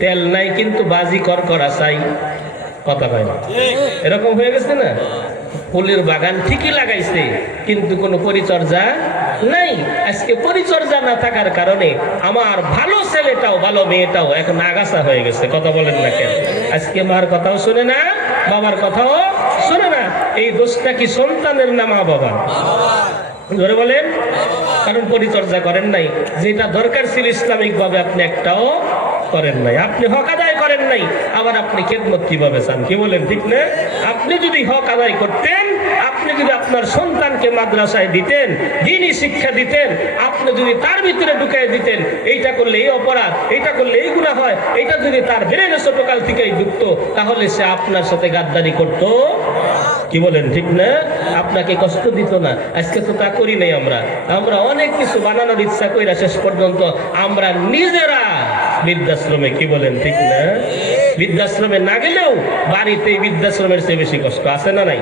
তেল নাই কিন্তু বাজি করা চাই, কথা কয় না, এরকম হয়ে গেছে না? ফুলের বাগান ঠিকই লাগাইছে কিন্তু কোনো পরিচর্যা নাই। আজকে পরিচর্যা না থাকার কারণে আমার ভালো ছেলেটাও ভালো মেয়েটাও এখন আগাছা হয়ে গেছে, কথা বলেন না কেন? আজকে মার কথাও শুনে না, বাবার কথাও শুনে না। এই দোষটা কি সন্তানের না মা বাবা? ধরে বলেন, কারণ পরিচর্যা করেন নাই, যেটা দরকার ছিল ইসলামিক ভাবে আপনি একটাও করেন নাই, আপনি হক আদায় করেন নাই, আবার আপনি খেদমত কিভাবে চান? কি বলেন, ঠিক না? আপনি যদি হক আদায় করতেন, আপনি যদি আপনার সন্তানকে মাদ্রাসায় দিতেন, দ্বীনি শিক্ষা দিতেন, আপনি যদি তার ভিতরে ঢুকাই দিতেন এইটা করলে এই অপরাধ, এইটা করলে এই গুনাহ হয়, এটা যদি তার ব্রেনে ছোটকাল থেকেই ঢুকতো, তাহলে সে আপনার সাথে গাদ্দারি করতো। কি বলেন, ঠিক না? আপনাকে কষ্ট দিত না। আজকে তো তা করি নাই। আমরা অনেক কিছু বানানোর ইচ্ছা কইরা শেষ পর্যন্ত আমরা নিজেরা বৃদ্ধাশ্রমে, কি বলেন, ঠিক না? বৃদ্ধাশ্রমে না গেলেও বাড়িতে বৃদ্ধাশ্রমের চেয়ে বেশি কষ্ট আছে না নাই?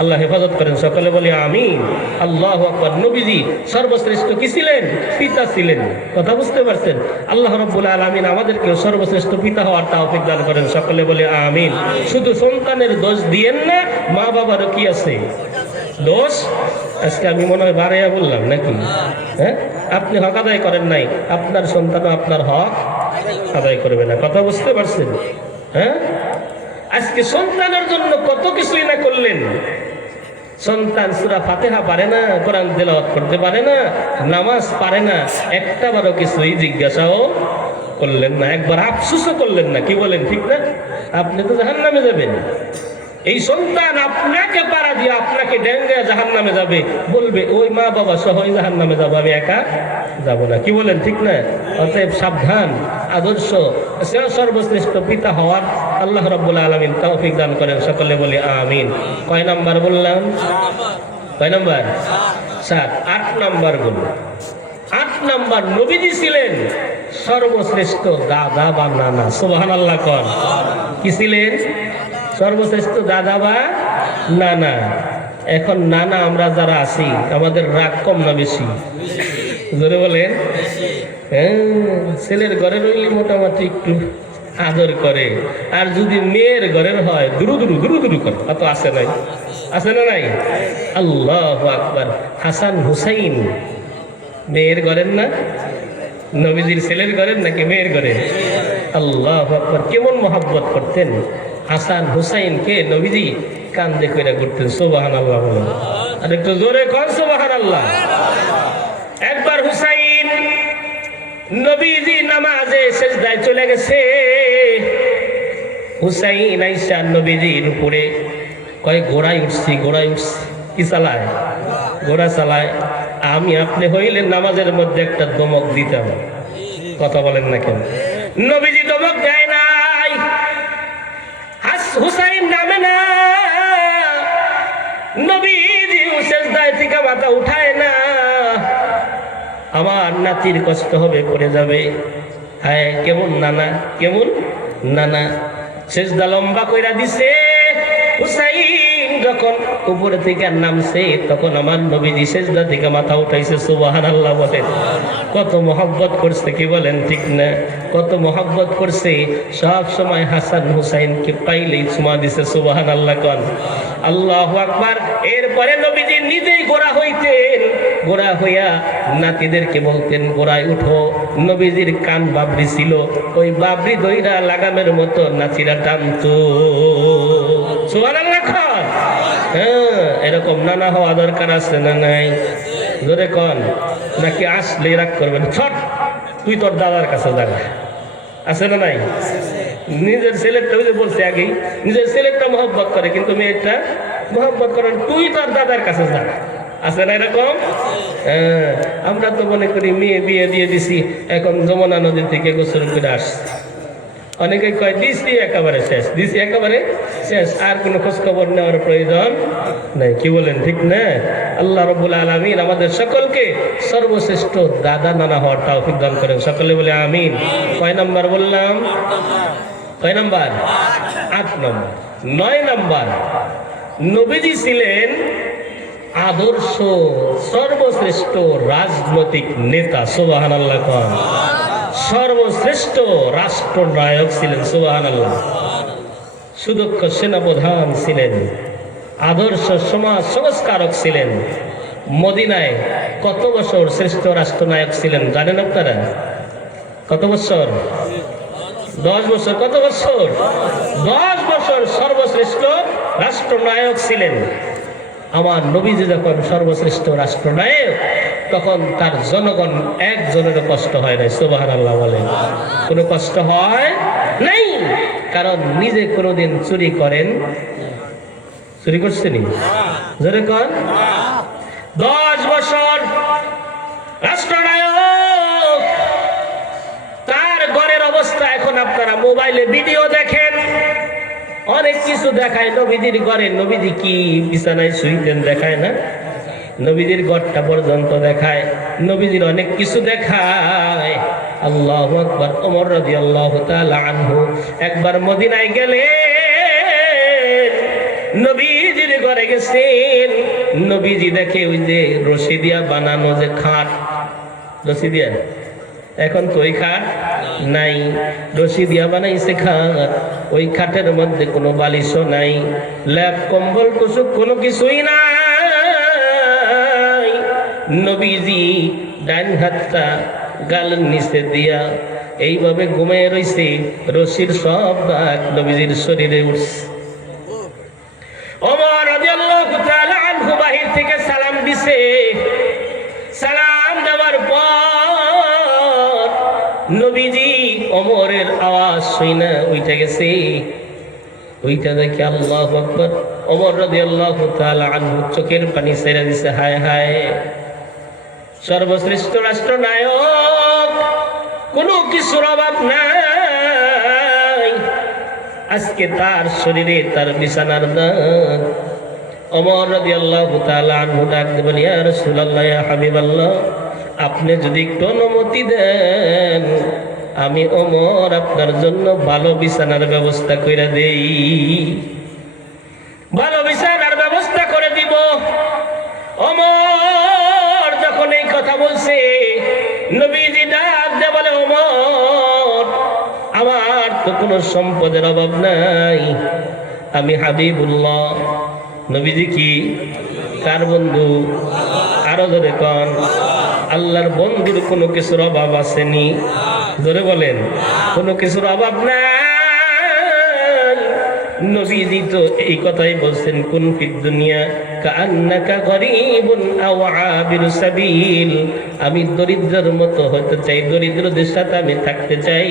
আল্লাহ হেফাজত করেন, সকলে বলি আমিন। আল্লাহু আকবার। নবীজি সর্বশ্রেষ্ঠ কি ছিলেন? পিতা ছিলেন। কথা বুঝতে পারছেন? আল্লাহ রাব্বুল আলামিন আমাদেরকেও সর্বশ্রেষ্ঠ পিতা হওয়ার তৌফিক দান করেন, সকলে বলি আমিন। শুধু সন্তানের দোষ দিয়েন না, মা বাবারও কি আছে দোষ? আজকে আমি মনে হয় বাড়াইয়া বললাম নাকি? হ্যাঁ, আপনি হক আদায় করেন নাই, আপনার সন্তানও আপনার হক আদায় করবে না। কথা বুঝতে পারছেন? হ্যাঁ, আজকে সন্তানের জন্য কত কিছুই না করলেন। সন্তান সূরা ফাতিহা পারে না, কোরআন তেলাওয়াত করতে পারে না, নামাজ পারে না, একটাবারও কিছুই জিজ্ঞাসাও করলেন না, একবার আফসোসও করলেন না। কি বলেন, ঠিক না? আপনি তো জাহান্নামে যাবেন। এই সন্তান আপনাকে পাড়া দিয়ে আপনাকে ডেঙ্গা জাহান্নামে যাবে, বলবে ওই মা বাবা সহই জাহান্নামে যাবো, আমি একা যাব না। কি বলেন, ঠিক না? অতএব সাবধান। আদর্শ সর্বশ্রেষ্ঠ পিতা হওয়ার আল্লাহ রাব্বুল আলামিন তৌফিক দান করেন, সকলে বলি আমিন। কয় নাম্বার বললাম? কয় নাম্বার? 7। 8 নাম্বার বলল। 8 নাম্বার, নবীজি ছিলেন সর্বশ্রেষ্ঠ দাদা বা নানা। সুবহানাল্লাহ কোন? কি ছিলেন? সর্বশ্রেষ্ঠ দাদা বা নানা। এখন নানা আমরা যারা আছি, আমাদের রাগ কম না বেশি? জোরে বলেন। হ্যাঁ, ছেলের ঘরে রইলে মোটামুটি একটু আদর করে, আর যদি মেয়ের ঘরের হয় দুরু দুরু করে। অত আছে নাই? আছে না নাই? আল্লাহু আকবার। হাসান হুসাইন মেয়ের ঘরের না? নবীজির ছেলের ঘরের নাকি মেয়ের ঘরের? আল্লাহু আকবার। কেমন মহব্বত করতেন হাসান হুসাইনকে নবীজি, কান্দে কইরা করতেন। সুবহানাল্লাহ বলেন। আর একটু জোরে কর সুবহানাল্লাহ। একবার হুসাইন নবীজি নামাজে সিজদায় চলে গেছে। হুসাইন আইসা নবীজির উপরে কয়, ঘোড়ায় উঠছি। কি চালায়? ঘোড়া চালায়। আমি আপনি হইলে নামাজের মধ্যে একটা দমক দিতাম। কথা বলেন না কেন? নবীজি দমক দেয় নাই, হুসাইন নামে না, নবীজি সিজদায় থেকে মাথা উঠায় না। আমার নাতির কষ্ট হবে, পড়ে যাবে। হ্যাঁ, কেমন নানা, কেমন নানা। সিজদা লম্বা কইরা দিছে। হুসাইন যখন উপরে থেকে নামছে, তখন আমার নবীজি সিজদা থেকে মাথা উঠাইছে। সুবহানাল্লাহ বলেন। কত মহব্বত করছে, কি বলেন, ঠিক না? কত মহব্বত করছে। সব সময় হাসান হুসাইনকে পাইলেই চুমা দিছে। সুবহানাল্লাহ কোন? আল্লাহু আকবার। এরপরে নবীজি নিজেই ঘোড়া হইতেন, ঘোড়া হইয়া নাতিদেরকে বলতেন, ঘোড়ায় উঠো। নবীজির কান বাবরি ছিল, ওই বাবরি দইরা লাগামের মতো নাচিরা টানতো। সুবহানাল্লাহ কোন? হ্যাঁ, এরকম নানা হওয়া দরকার আছে না নাই? জোরে কোন? নাকি আসলে রাগ করবেন? ছট, তুই তোর দাদার কাছে যাবি। আছে না নাই? নিজের ছেলেরটা বলছে আগেই, নিজের ছেলেরটা মহব্বত করে, কিন্তু মেয়েটা মহব্বত করেন, তুই তোর দাদার কাছে যা। আছে না এরকম? হ্যাঁ, আমরা তো মনে করি মেয়ে বিয়ে দিয়ে দিছি, এখন যমুনা নদী থেকে গোসল করে আসছে। অনেকে কয় দিছি একেবারে শেষ, দিছি একেবারে শেষ, আর কোনো খোঁজ খবর নেওয়ার প্রয়োজন নাই। কি বলেন, ঠিক না? আল্লাহ রাব্বুল আলামিন আমাদের সকলকে সর্বশ্রেষ্ঠ দাদা নানা হওয়ার তৌফিক দান করেন, সকলে বলে আমিন। কয় নাম্বার বললাম? কয় নাম্বার? 8 নম্বর। 9 নাম্বার, নবীজি ছিলেন আদর্শ সর্বশ্রেষ্ঠ রাজনৈতিক নেতা। সুবহানাল্লাহ কোন? সর্বশ্রেষ্ঠ রাষ্ট্রনায়ক ছিলেন, সুবহানাল্লাহ। সুদক্ষ সেনাপ্রধান ছিলেন, আদর্শ সমাজ সংস্কারক ছিলেন। মদিনায় কত বছর শ্রেষ্ঠ রাষ্ট্রনায়ক ছিলেন জানেন আপনারা? কত বছর? 10 বছর। কত বছর? 10 বছর সর্বশ্রেষ্ঠ রাষ্ট্রনায়ক ছিলেন। আমার নবীজি যখন সর্বশ্রেষ্ঠ রাষ্ট্রনায়ক, তখন তার জনগণ একজনেরও কষ্ট হয় নাই, সুবহানাল্লাহ বলেন। কোনো কষ্ট হয় নাই, কারণ নিজে কোনোদিন চুরি করেন? চুরি করছেনি? জোরে কন। 10 বছর রাষ্ট্রনায়ক, তার ঘরের অবস্থা এখন আপনারা মোবাইলে ভিডিও দেখেন, অনেক কিছু দেখায় নবীজির ঘরে। নবীজি কি বিছানায় শুইতেন দেখায় না? নবীজির ঘরটা পর্যন্ত দেখায়, নবীজির অনেক কিছু দেখায়। আল্লাহু আকবার। ওমর রাদিয়াল্লাহু তাআলা আনহু একবার মদিনায় গেলেন, নবীজির ঘরে গেছেন। নবীজি দেখে ওই যে রশি দিয়া বানানো যে খাট, রশি দিয়া, এখন তো ওই খাট নাই, রশি দিয়া বানাইছে খাট। ওই খাটের মধ্যে কোনো বালিশও নাই, ল্যাপ কম্বল কুসুক কোনো কিছুই নাই। নবীজি ডান হাতটা গালের নিচে দিয়া এইভাবে ঘুমিয়ে রইছে, রশির সব দাগ নবীজির শরীরে উঠছে। ওমর রাদিয়াল্লাহু তাআলা আনহু বাহির থেকে সালাম দিছে। সালাম দেওয়ার পর নবীজি ওমরের আওয়াজ শুনে উঠে গেছে। ওইটা দেখে আল্লাহু আকবার, ওমর রাদিয়াল্লাহু তাআলা আনহু চোখের পানি ছেড়ে দিছে। হায় হায়, সর্বশ্রেষ্ঠ রাষ্ট্রনায়ক, কোনো কিছুর অভাব নাই, আজকে তার শরীরে তার বিছানার দাগ। ওমর রাদিয়াল্লাহু তাআলা আনহু ডাক দিয়ে বলে, ইয়া রাসূলুল্লাহ, ইয়া হাবিবাল্লাহ, আপনি যদি একটু অনুমতি দেন, আমি ওমর আপনার জন্য ভালো বিছানার ব্যবস্থা করে দেই, ভালো বিছানার ব্যবস্থা করে দিব। ওমর যখন এই কথা বলছে, নবীজি ডাক দিয়ে বলে, ওমর, আমার তো কোনো সম্পদের অভাব নাই, আমি হাবিবুল্লাহ। নবীজি কি? কার বন্ধু? আরো ধরে কন। আল্লাহর বন্ধুর কোনো কিছুর অভাব আসেনি? ধরে বলেন, কোনো কিছুর অভাব নাই। নবীজি তো এই কথাই বলছেন, কুন ফিদ দুনিয়া কাআন্নাকা গরীবুন আও আবিরু সাবিল। আমি দরিদ্রের মতো হতে চাই, দরিদ্রদের সাথে আমি থাকতে চাই।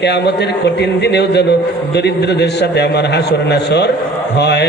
কিয়ামতের কঠিন দিনেও যেন দরিদ্রদের সাথে আমার হাসর নাসর হয়।